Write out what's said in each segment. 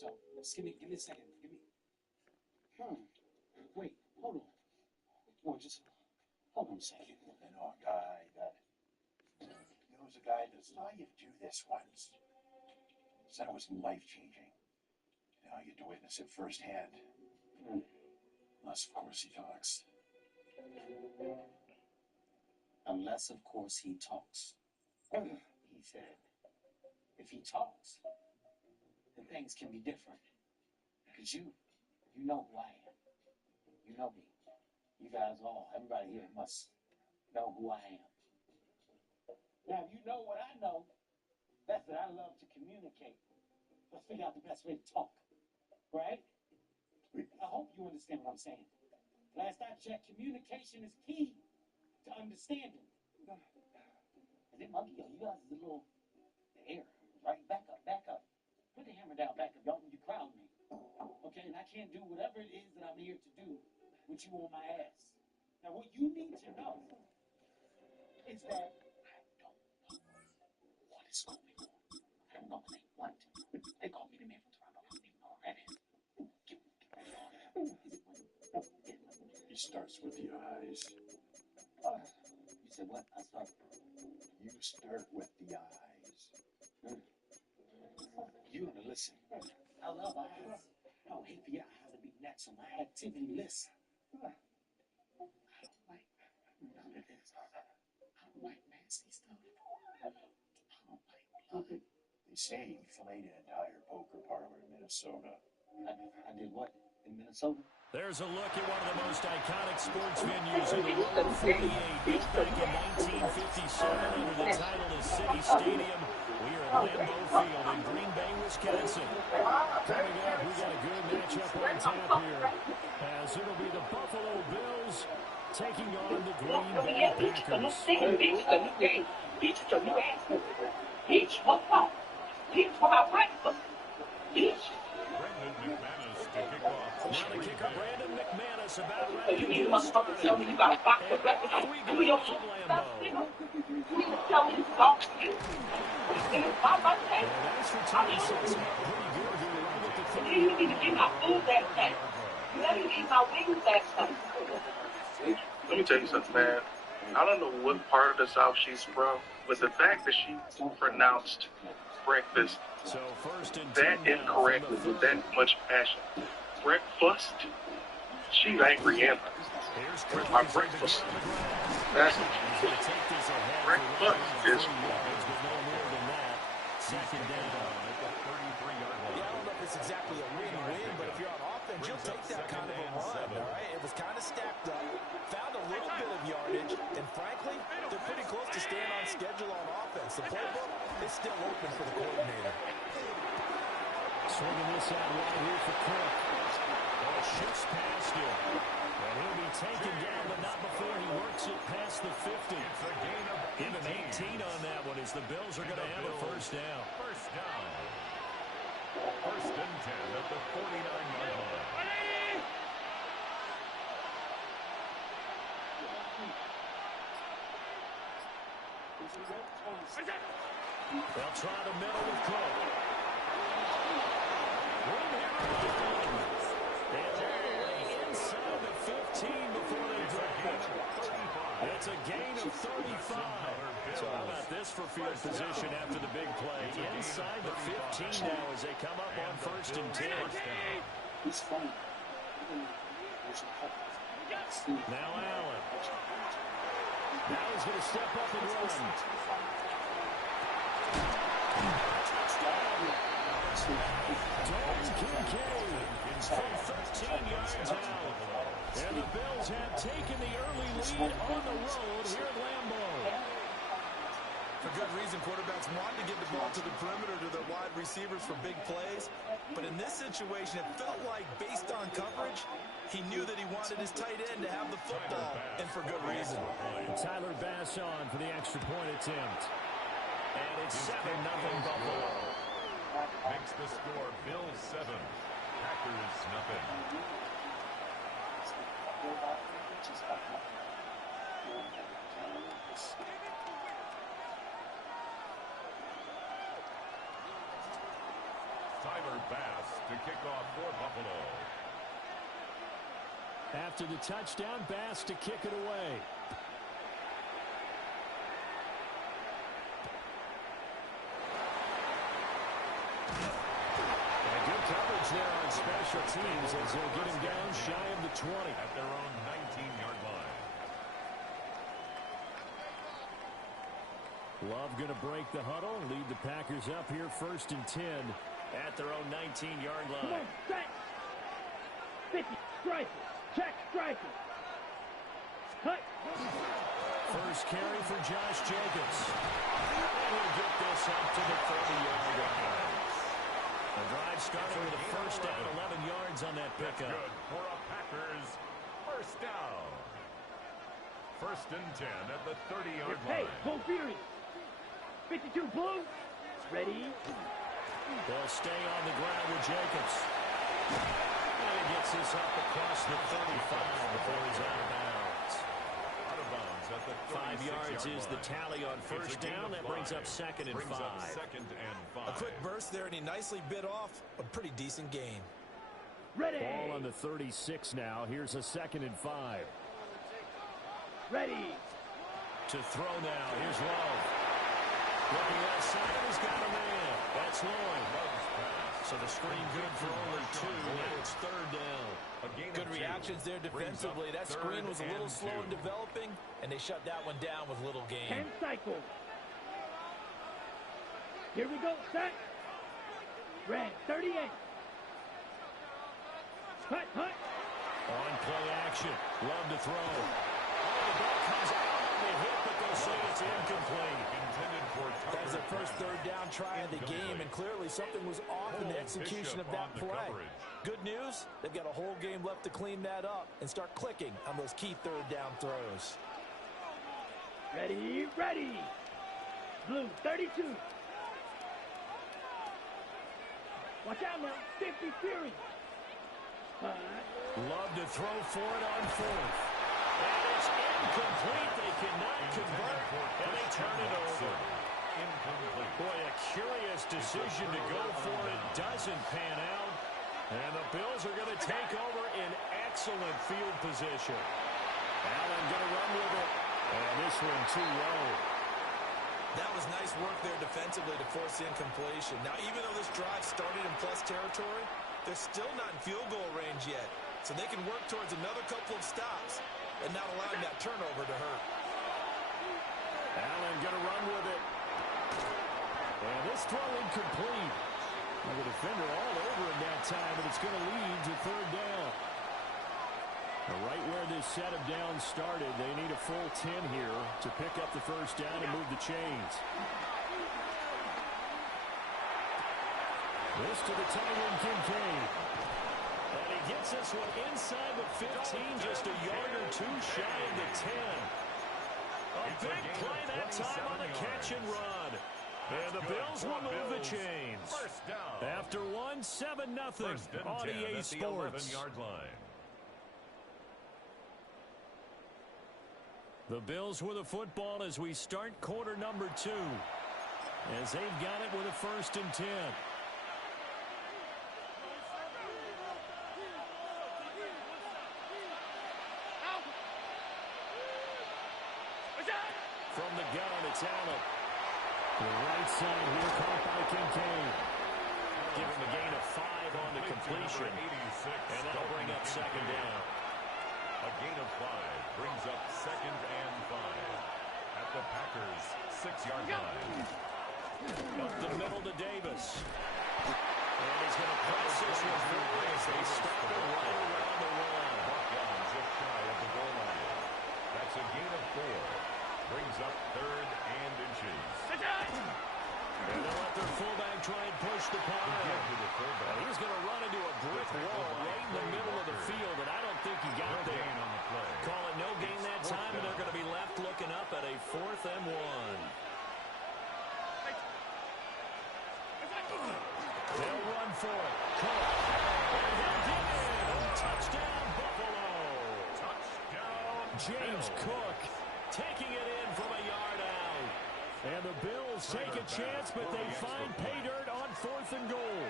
So, just give me a second. Wait, hold on. Well, just hold on a second. Guy, there was a guy that saw you do this once. Said it was life-changing. Now you get to witness it firsthand. Unless, of course, he talks. Unless, of course, he talks. He said, if he talks, then things can be different. Because you know who I am. You know me. You guys all, everybody here must know who I am. Now, if you know what I know, that's that I love to communicate. Let's figure out the best way to talk, right? I hope you understand what I'm saying. Last I checked, communication is key to understanding. Is it monkey? You guys is a little air, right? Back up. Put the hammer down, back up. Y'all, you crowd me. Okay, and I can't do whatever it is that I'm here to do with you on my ass. Now, what you need to know is that what is going on. I don't know what. They call me the man from Toronto. I don't even know where that is. He starts with the eyes. You said what? I start. You start with the eyes. You want to listen. I love eyes. I don't hate for your eyes to be next on my activity list. I don't like none of this. I don't like nasty stuff. I don't like blood. They say you filleted an entire poker parlor in Minnesota. I did what? In Minnesota? There's a look at one of the most iconic sports venues in the world. 48, built back in 1957 under the title of City Stadium. We are at Lambeau Field in Green Bay, Wisconsin. Coming up, we got a good matchup on tap here, as it'll be the Buffalo Bills taking on the Green Bay Packers. Now the kicker, Brandon McManus, about ready to get us started. And we go from Lambeau. And that's for 26. Pretty good here right at the 30. You need to get my food that day. You let me eat my wings that day. Let me tell you something, man. I don't know what part of the South she's from, but the fact that she pronounced breakfast So first and that 10 incorrectly with that much passion. Breakfast? She's angry at her. Where's my breakfast? That's breakfast is. Second down. Yeah, I don't know if it's exactly a win-win, but if you're on offense, you'll take that kind of a run, all right? It was kind of stacked up, found a little bit of yardage, and frankly, they're pretty close to staying on schedule on offense. The playbook is still open for the coordinator. Swinging this out right here for Cook. Oh, shifts past him. And he'll be taken down, but not before he works it past the 50. Give him 18 on that one as the Bills are going to have a first down. First down. First and 10 at the 49-yard line. They'll try the middle with Cook. Room here to run. And all the way inside the 15 before they drop it. It's a gain of 35. So how about this for field position after the big play? Inside the 15 now as they come up on first and 10. He's funny. Now Allen. Now he's going to step up and run. Dalton Kincaid from 13 yards out. And the Bills have taken the early lead on the road here at Lambeau. For good reason, quarterbacks want to get the ball to the perimeter to their wide receivers for big plays. But in this situation, it felt like, based on coverage, he knew that he wanted his tight end to have the football, and for good reason. Tyler Bass on for the extra point attempt. And it's 7-0 Buffalo. Makes the score Bills 7, Packers nothing. Tyler Bass to after the touchdown. Bass to kick it away. And good coverage there on special teams as they'll get him down shy of the 20. At their own 19-yard line. Love going to break the huddle, lead the Packers up here 1st and 10 at their own 19-yard line. Come on, set. 50, strikers, check strikers. Cut. First carry for Josh Jacobs. And he'll get this up to the 30-yard line. The drive started with a first down, 11 yards on that pickup. Good for a Packers first down. 1st and 10 at the 30-yard Hey, line. Bull Fury. 52 blue. Ready. They'll stay on the ground with Jacobs. And he gets this up across the 35 before he's out of bounds. Out of bounds at the 5 yards is the line. tally on first down. That brings up 2nd and 5. A quick burst there, and he nicely bit off a pretty decent gain. Ready. Ball on the 36 now. Here's a 2nd and 5. Ready. To throw now. Here's Love. Looking left side, he's got a man. That's Lloyd. So the screen good for only 2. Now it's 3rd down. Good reactions there defensively. That screen was a little slow in developing, and they shut that one down with little gain. 10 cycles. Here we go, set. Red, 38. Cut. On play action. Love to throw. Oh, the ball comes out on the hit, but they'll say it's incomplete. Intended for That's their first 3rd down try of the game, and clearly something was off in the execution of that play. Good news, they've got a whole game left to clean that up and start clicking on those key 3rd down throws. Ready. Blue, 32. Watch out now. 50 Fury. Love to throw for it on 4th. And it's incomplete. They cannot convert, and they turn it over. incomplete. Boy, a curious decision to go for it. Doesn't pan out. And the Bills are going to take over in excellent field position. Allen going to run with it. And this one too low. That was nice work there defensively to force the incompletion. Now, even though this drive started in plus territory, they're still not in field goal range yet. So they can work towards another couple of stops and not allowing that turnover to hurt. Allen going to run with it. And this throw incomplete. Well, the defender all over it that time, but it's going to lead to 3rd down. Right where this set of downs started, they need a full 10 here to pick up the first down and move the chains. This to the tight end, Kincaid. And he gets this one inside the 15, just a yard or two shy of the 10. A big play that time on the catch and run. And the Bills will move the chains. After one, 7-0 on EA Sports. 11-yard line. The Bills with a football as we start quarter number 2. As they've got it with a 1st and 10. From the gun, it's Allen. The right side here caught by Kincaid. Give him a gain of 5 on the completion. And that'll bring up 2nd down. A gain of 5 brings up 2nd and 5 at the Packers' 6-yard line. Up the middle to Davis. And he's going to press this one forward as they stop it right around the run. Brought down just shy of the goal line. That's a gain of 4. Brings up 3rd and inches. And they'll let their fullback try and push the pile. And he's going to run into a brick wall right in the middle of the field, and I don't think he got No there. gain on the play. Call it no gain that time, and they're going to be left looking up at a 4th and 1. They'll run for it. Cook. And he'll get in. Touchdown, Buffalo. Touchdown, James Bills. Cook taking it in from a yard out. And the Bills take a chance, but they find pay dirt on 4th and goal.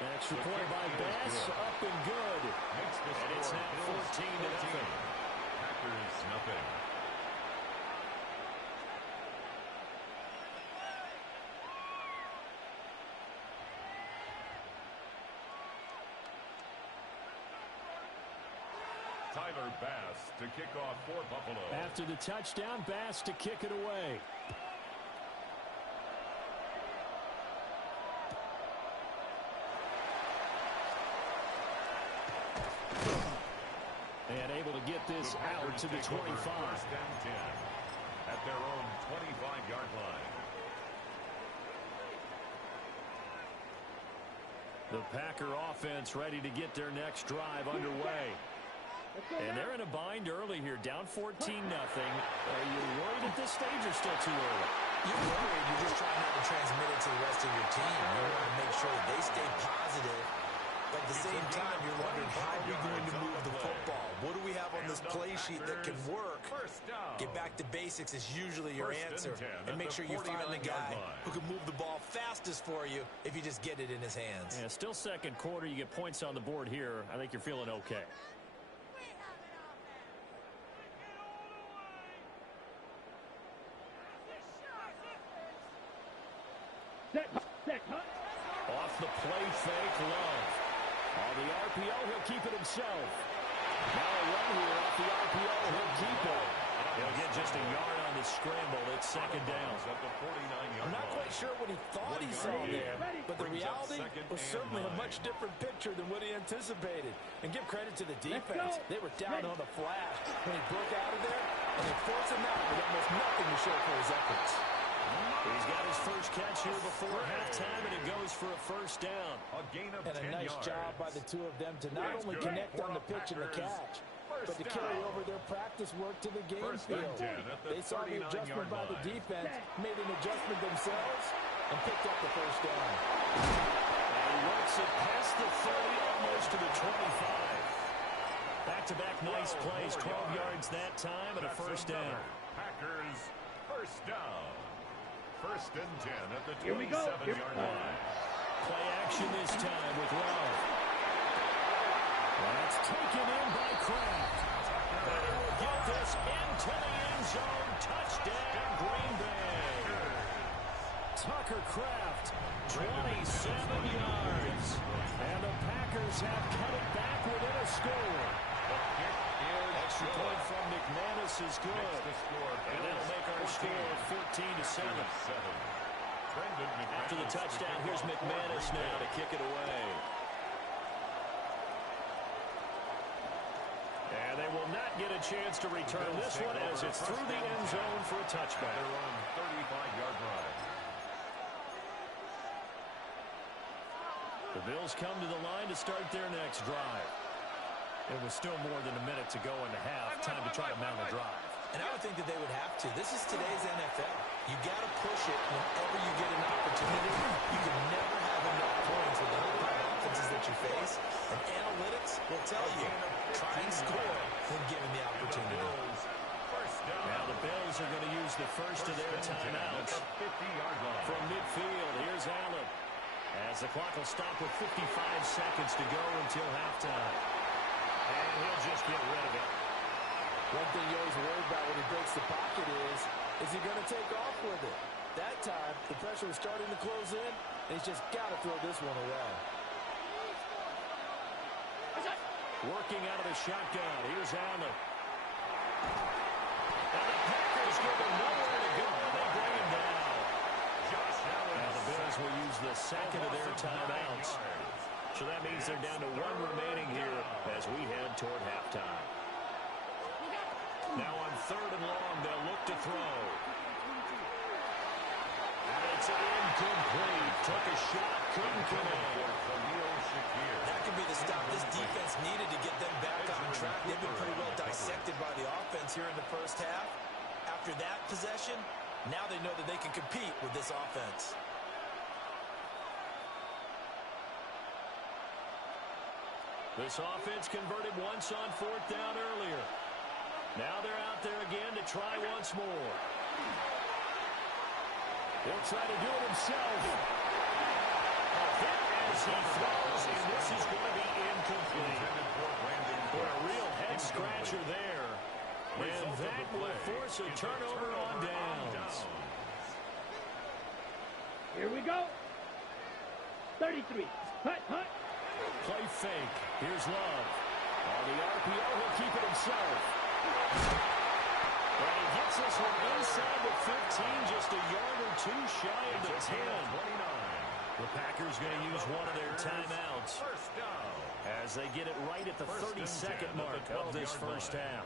Extra point by Bass, up and good. And it's now 14-0. Packers nothing. Tyler Bass to kick off for Buffalo. After the touchdown, Bass to kick it away. And able to get this out to the 25. First and 10 at their own 25-yard line. The Packer offense ready to get their next drive underway. And they're in a bind early here, down 14-0. Are you worried at this stage or still too early? You're worried. You're just trying not to transmit it to the rest of your team. You want to make sure that they stay positive. But at the same time, you're wondering, how are we going to move the football? What do we have on this play sheet that can work? Get back to basics is usually your answer. And make sure you find the guy who can move the ball fastest for you if you just get it in his hands. Yeah, still second quarter. You get points on the board here. I think you're feeling okay. Off the play fake, Love. On the RPO, he'll keep it himself. Now a run here off the RPO, he'll keep it. He'll get just a yard on the scramble. It's second down. I'm not quite sure what he thought he saw there, but the reality was certainly a much different picture than what he anticipated. And give credit to the defense. They were down on the flash when he broke out of there, and they forced him out with almost nothing to show for his efforts. He's got his first catch here before halftime, and it goes for a first down. A gain of and 10 a nice yards. job by the two of them to not only connect on the pitch and the catch, but to carry over their practice work to the game field. They saw the adjustment by the defense, made an adjustment themselves, and picked up the first down. And he works it past the 30, almost to the 25. Back-to-back nice plays, 12 yards that time, and a first down. Packers first down. First and 10 at the 27-yard line. Play action this time with Love. That's taken in by Kraft. And it will get this into the end zone. Touchdown, Green Bay. Tucker Kraft, 27 yards. And the Packers have cut it back within a score. Extra point from McManus is good. And that'll make our score 14-7. After the touchdown, here's McManus now to kick it away. And they will not get a chance to return this one as it's through the end zone for a touchback. They're on 35-yard line. The Bills come to the line to start their next drive. It was still more than a minute to go in the half. Time to try to mount a drive. And I would think that they would have to. This is today's NFL. You got to push it whenever you get an opportunity. You can never have enough points with the high offenses that you face. And analytics will tell you, try and score when given the opportunity. Now the Bills are going to use the first of their timeouts. From midfield, here's Allen. As the clock will stop with 55 seconds to go until halftime. And he'll just get rid of it. One thing you always worry about when he breaks the pocket is he going to take off with it? That time, the pressure was starting to close in, and he's just got to throw this one away. Working out of the shotgun. Here's Allen. And the Packers give him nowhere to go. They bring him down. Now the Bills will use the second of their timeouts. So that means they're down to one remaining here as we head toward halftime. Now on third and long, they'll look to throw. And it's incomplete. Took a shot, couldn't come in. That could be the stop this defense needed to get them back on track. They've been pretty well dissected by the offense here in the first half. After that possession, now they know that they can compete with this offense. This offense converted once on fourth down earlier. Now they're out there again to try once more. He'll try to do it himself. A hit as he throws pressure there. And that will force a turnover on downs. Here we go. 33. Hut, hut. Play fake. Here's Love. On the RPO, he'll keep it himself. And he gets this one inside the 15, just a yard or two shy of the 10. The Packers going to use one of their timeouts as they get it right at the 32nd mark of this first half.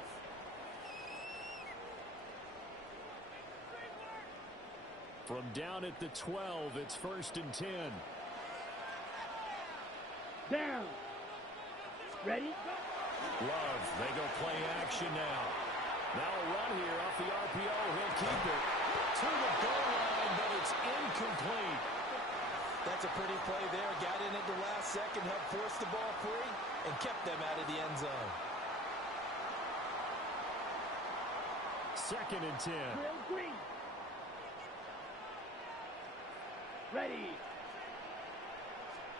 From down at the 12, it's 1st and 10. Down. Ready? Love, they go play action now. Now a run here off the RPO. He'll keep it to the goal line, but it's incomplete. That's a pretty play there. Got in at the last second, helped force the ball free, and kept them out of the end zone. 2nd and 10. Real green. Ready.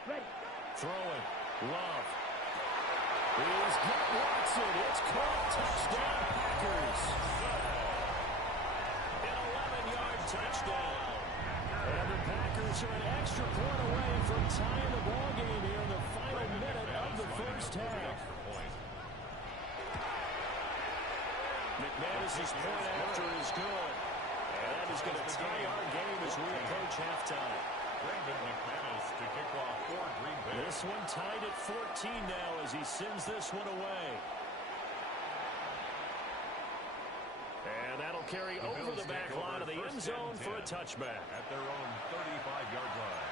Ready. Throwing. Love. He's got Watson. It's caught. Touchdown, Packers. An 11-yard touchdown. And the Packers are an extra point away from tying the ball game here in the final minute of the first half. McManus's point after is good. And that is going to tie our game as we approach halftime. Brandon McManus to kick off for Green Bay. This one tied at 14 now as he sends this one away. And that'll carry over the back line of the end zone for a touchback. At their own 35-yard line.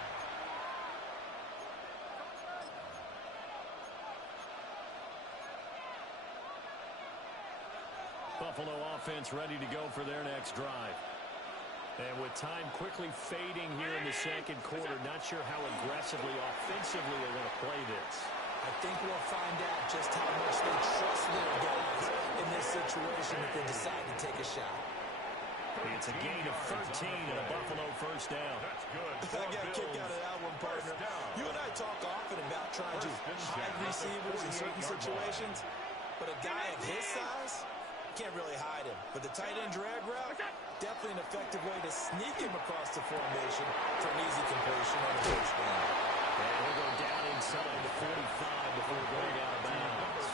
Buffalo offense ready to go for their next drive. And with time quickly fading here in the second quarter, not sure how aggressively, offensively they're going to play this. I think we'll find out just how much they trust their guys in this situation if they decide to take a shot. It's a gain of 13 and a Buffalo first down. That's good. I got a kick out of that one, partner. You and I talk often about trying to hide receivers in certain situations, but a guy of his size can't really hide him. But the tight end drag route, definitely an effective way to sneak him across the formation for an easy completion on the first down. And he'll go down inside the 45 before going out of bounds.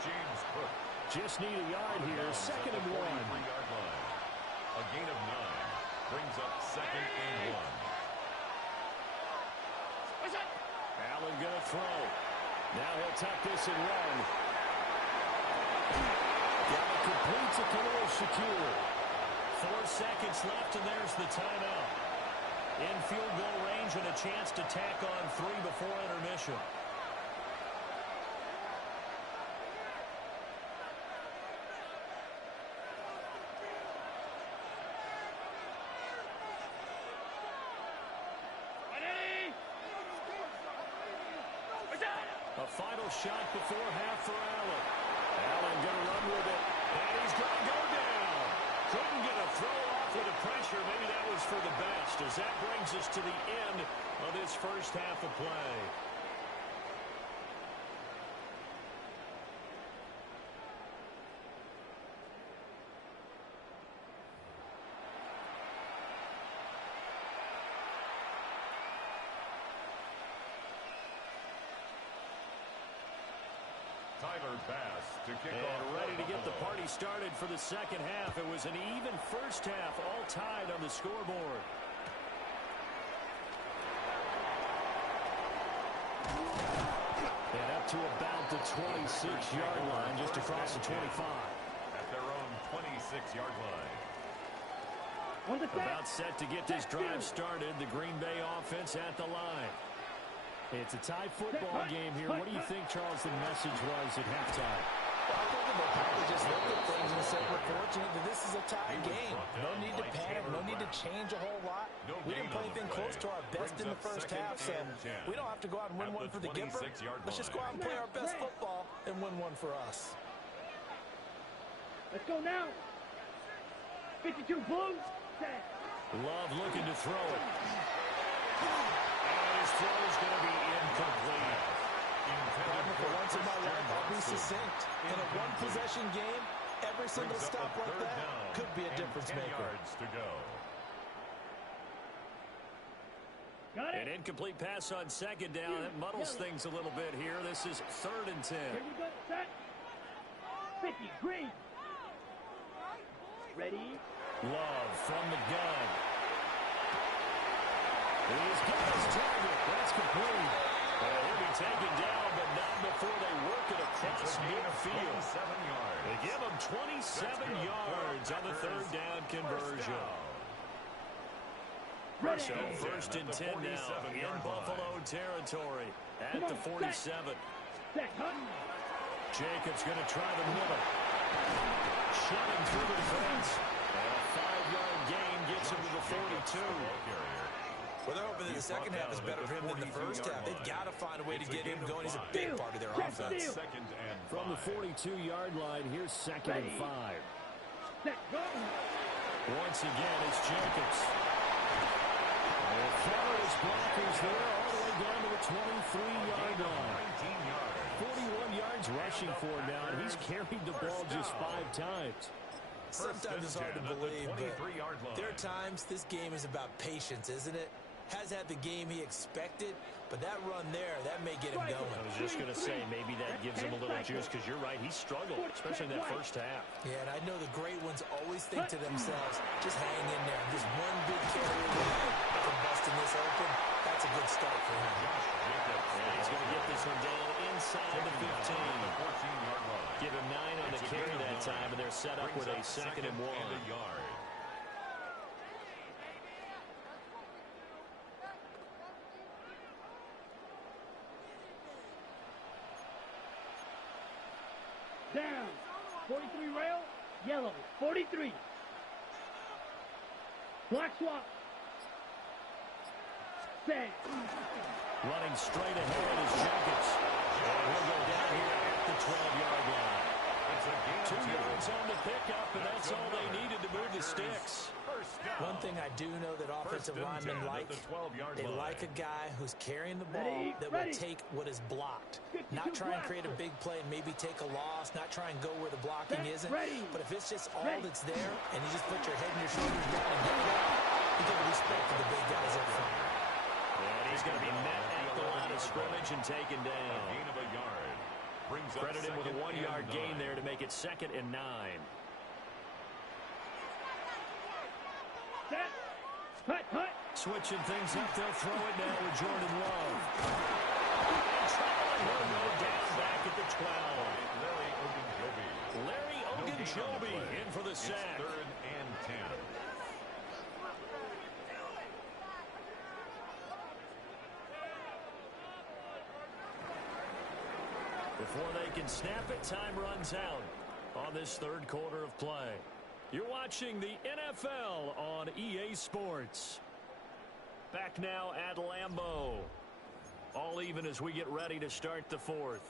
James Cook. Just need a yard here, 2nd and 1. 43-yard line. A gain of 9 brings up 2nd and 1. Allen going to throw. Now he'll tuck this and run. Got it complete to Khalil Shakir. 4 seconds left, and there's the timeout. In field goal range and a chance to tack on 3 before intermission. A final shot before half for Allen. Allen going to run with it, and he's going to go down. Couldn't get a throw off with the pressure. Maybe that was for the best, as that brings us to the end of this first half of play. Tyler Bass to kick off. And ready to get the party started for the second half. It was an even first half, all tied on the scoreboard. And up to about the 26-yard line, just across the 25. At their own 26-yard line. About set to get this drive started. The Green Bay offense at the line. It's a tie football game here. What do you think, Charles, the message was at halftime? Well, I think the Packers just looked at things and said, we're fortunate that this is a tie game. No need to panic. No need to change a whole lot. We didn't play anything close to our best in the first half, so we don't have to go out and win one for the Gipper. Let's just go out and play our best football and win one for us. Let's go now. 52 Blues. Love looking to throw it. And his throw is going to be incomplete. For once in my life, I'll be succinct. In a one-possession game, every single stop like that could be a difference maker. Yards to go. An incomplete pass on second down. That muddles things a little bit here. This is 3rd and 10. Here we go. Set. 50. Green. Ready. Love from the gun. He's got his target. That's complete. He'll be taken down, but not before they work it across midfield. 27 yards. They give him 27 yards on the 3rd down conversion. So 1st and 10 now in Buffalo territory at the 47. Jacobs going to try the middle. Shoving through the defense. And a 5-yard gain gets him to the 42. Well, they're hoping that the second half is better for him than the first half. They've got to find a way to get him going. He's a big part of their offense. From the 42-yard line, here's 2nd and 5. Once again, it's Jacobs. Follow his blockers there all the way down to the 23-yard line. 41 yards rushing for him now, and he's carried the ball just 5 times. Sometimes it's hard to believe, but there are times this game is about patience, isn't it? Has had the game he expected, but that run there, that may get him going. I was just going to say, maybe that gives him a little juice, because you're right, he struggled, especially in that first half. Yeah, and I know the great ones always think to themselves, just hang in there. Just one big carry away from busting this open. That's a good start for him. Yeah, he's going to get this one down inside the 15. Give him 9 on the carry that time, and they're set up with a 2nd and 1. Down. 43 rail. Yellow. 43. Black swap. Set. Running straight ahead is Jacobs. And he'll go down here at the 12-yard line. 2 yards on the pickup, and that's all they needed to move the sticks. One thing I do know that offensive linemen like, they like a guy who's carrying the ball that will take what is blocked. Not try and create a big play and maybe take a loss, not try and go where the blocking isn't. But if it's just all that's there and you just put your head and your shoulders down and get it out, you get the respect of the big guys up front. And he's going to be met at the line of scrimmage and taken down. Gain of a yard. Credit him with a 1-yard gain there to make it 2nd and 9. Switching things up, they'll throw it now with Jordan Love. And he'll go down back at the 12. Larry Ogunjobi in for the sack. It's 3rd and 10. Before they can snap it, time runs out on this 3rd quarter of play. You're watching the NFL on EA Sports. Back now at Lambeau. All even as we get ready to start the 4th.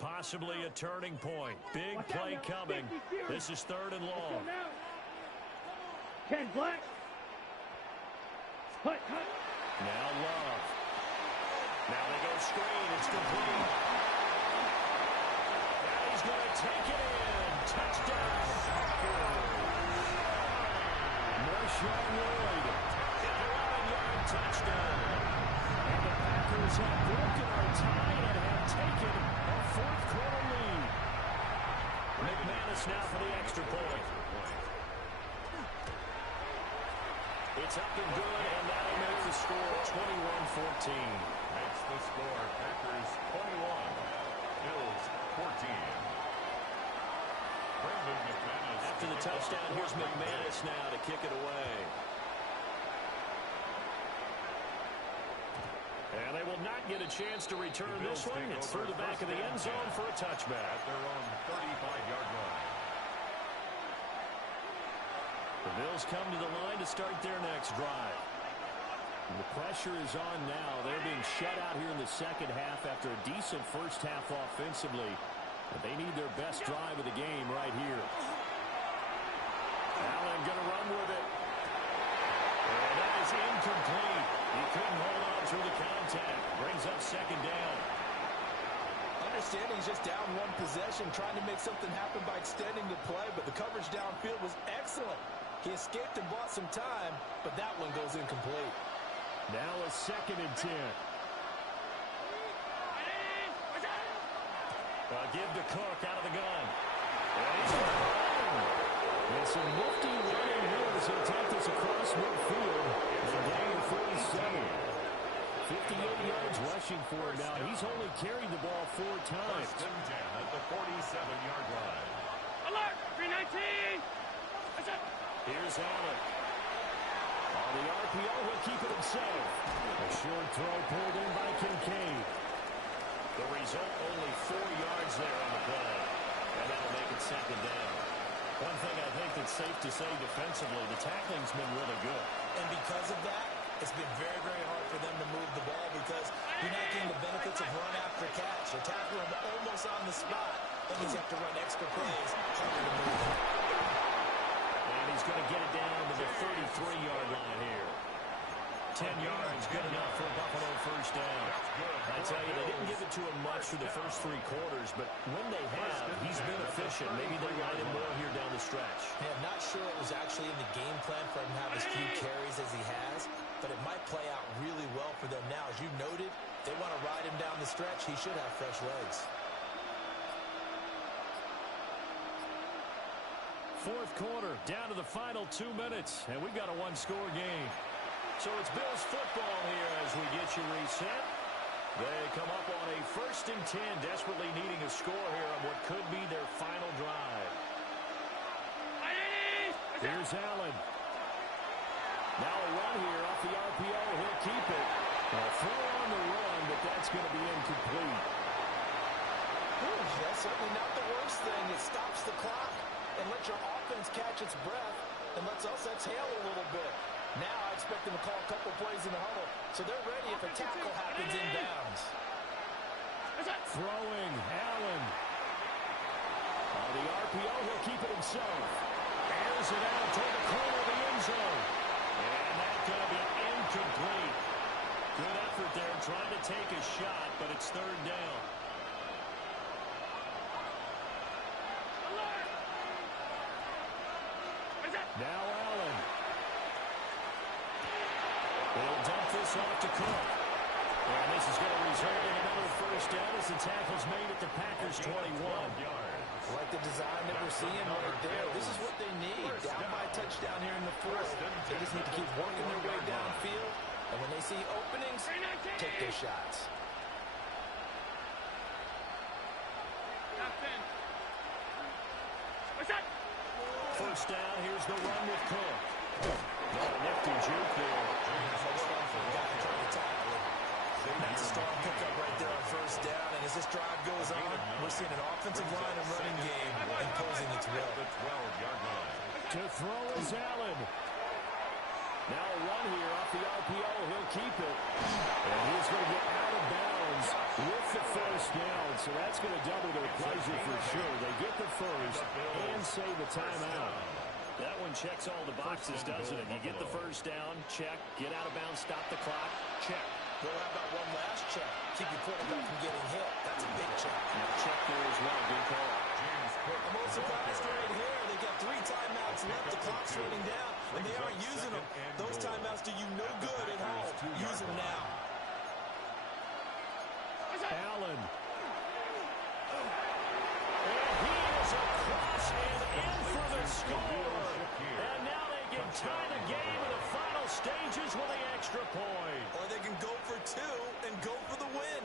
Possibly a turning point. Big play coming. This is 3rd and long. Ken Black. Hut. Now Love. Now they go screen. It's complete. Now he's going to take it in. Touchdown. Marshawn Lloyd. 11-yard touchdown. And the Packers have broken our tie and have taken a 4th quarter lead. McManus now for the extra point. It's up and good, and that'll make the score 21-14. That's the score. Packers 21. Bills 14. After the touchdown, here's McManus now to kick it away. And they will not get a chance to return this one. It's through the back of the end zone for a touchback. At their own 35-yard line. The Bills come to the line to start their next drive. And the pressure is on now. They're being shut out here in the second half after a decent first half offensively. But they need their best drive of the game right here. Allen going to run with it. And that is incomplete. understanding he's just down one possession, trying to make something happen by extending the play, but the coverage downfield was excellent. He escaped and bought some time, but that one goes incomplete. Now a 2nd and 10. Give to Cook out of the gun. And some nifty running here as he'll take this across midfield. And gain of 47. 58 yards rushing for him now. He's only carried the ball 4 times. 1st and 10 at the 47-yard line. Alert! 319! Here's Allen. On the RPO, he'll keep it himself. A short throw pulled in by Kincaid. The result, only 4 yards there on the play. And that'll make it 2nd down. One thing I think that's safe to say defensively, the tackling's been really good. And because of that, it's been very, very hard for them to move the ball because you're not getting the benefits of run after catch. They tackle him almost on the spot. That means you have to run extra plays, harder to move him. And he's going to get it down to the 33-yard line here. 10 yards, good enough for a Buffalo 1st down. I tell you, they didn't give it to him much for the first 3 quarters, but when they have, he's been efficient. Maybe they ride him more here down the stretch. Yeah, I'm not sure it was actually in the game plan for him to have as few carries as he has, but it might play out really well for them now. As you noted, they want to ride him down the stretch. He should have fresh legs. 4th quarter, down to the final 2 minutes, and we've got a 1-score game. So it's Bills football here as we get you reset. They come up on a 1st and 10, desperately needing a score here on what could be their final drive. Here's Allen. Now a run here off the RPO. He'll keep it. A throw on the run, but that's going to be incomplete. That's certainly not the worst thing. It stops the clock and lets your offense catch its breath and lets us exhale a little bit. Now I expect them to call a couple plays in the huddle, so they're ready if a tackle happens in bounds. Throwing, Allen. On the RPO, he'll keep it himself. Airs it out toward the corner of the end zone. And that's going to be incomplete. Good effort there, trying to take a shot, but it's 3rd down. Now Allen. They'll dump this off to Cook. And this is going to result in another 1st down as the tackle's made at the Packers' 21. Like the design that we're seeing right there. This is what they need. Down by a touchdown here in the 4th. They just need to keep working their way downfield. And when they see openings, take their shots. First down, here's the run with Cook. Nifty juke there. That's a strong pickup right there on 1st down. And as this drive goes on, we're seeing an offensive line and running game imposing its will. To throw is Allen. Now a run here off the RPO. He'll keep it. And he's going to get out of bounds with the 1st down. So that's going to double their pleasure for sure. They get the 1st and save a timeout. That one checks all the boxes, doesn't it? You get the 1st down, check. Get out of bounds, stop the clock, check. Well, how about one last check? Keep your quarterback from getting hit. That's a big check. Check there as well. Good call. I'm a little surprised right here. They got 3 timeouts left. The clock's running down, and they aren't using them. Those timeouts do you no good at home. Use them now. Allen. And he is across and in for the score. And now they can tie the game in the final stages with the extra point. Or they can go for 2 and go for the win.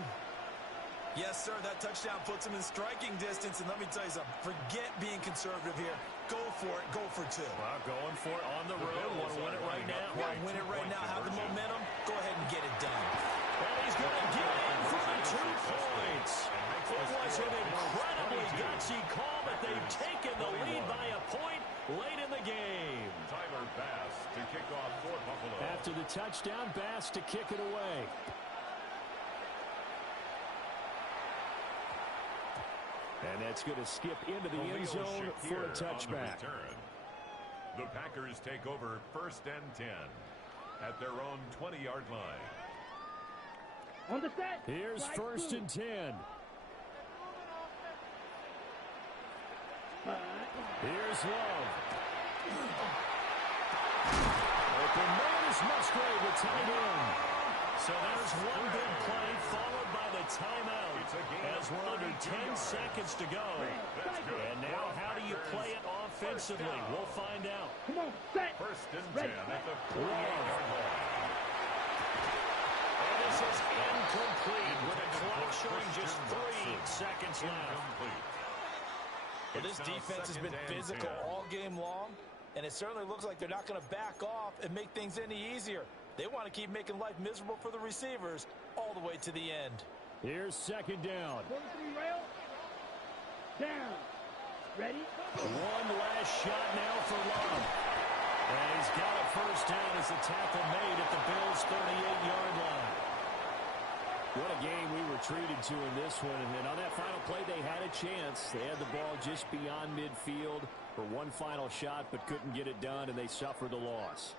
Yes, sir, that touchdown puts them in striking distance. And let me tell you something, forget being conservative here. Go for it, go for 2. Well, going for it on the road. Want to win it right now? Want to win it right now, have the momentum, go ahead and get it done. And he's going to get in for the 2 points. It was an incredibly gutsy call, but they've taken the lead by a point late in the game. Tyler Bass to kick off for Buffalo. After the touchdown, Bass to kick it away. And that's going to skip into the end zone for a touchback. The Packers take over 1st and 10 at their own 20-yard line. On the set. Here's 1st and 10. Here's Love. Open man is Musgrave with tight end. So there's one big play followed by the timeout as we're under 10 seconds to go. And now how do you play it offensively? We'll find out. Come on, set. First and 10 at the 48-yard line. And this is incomplete with the clock showing just 3 seconds left. Well, this defense has been physical all game long, and it certainly looks like they're not going to back off and make things any easier. They want to keep making life miserable for the receivers all the way to the end. Here's second down. 43 rail. Down. Ready? One last shot now for Love. And he's got a first down as the tackle made at the Bills' 38-yard line. What a game we were treated to in this one. And on that final play, they had a chance. They had the ball just beyond midfield for one final shot, but couldn't get it done, and they suffered the loss.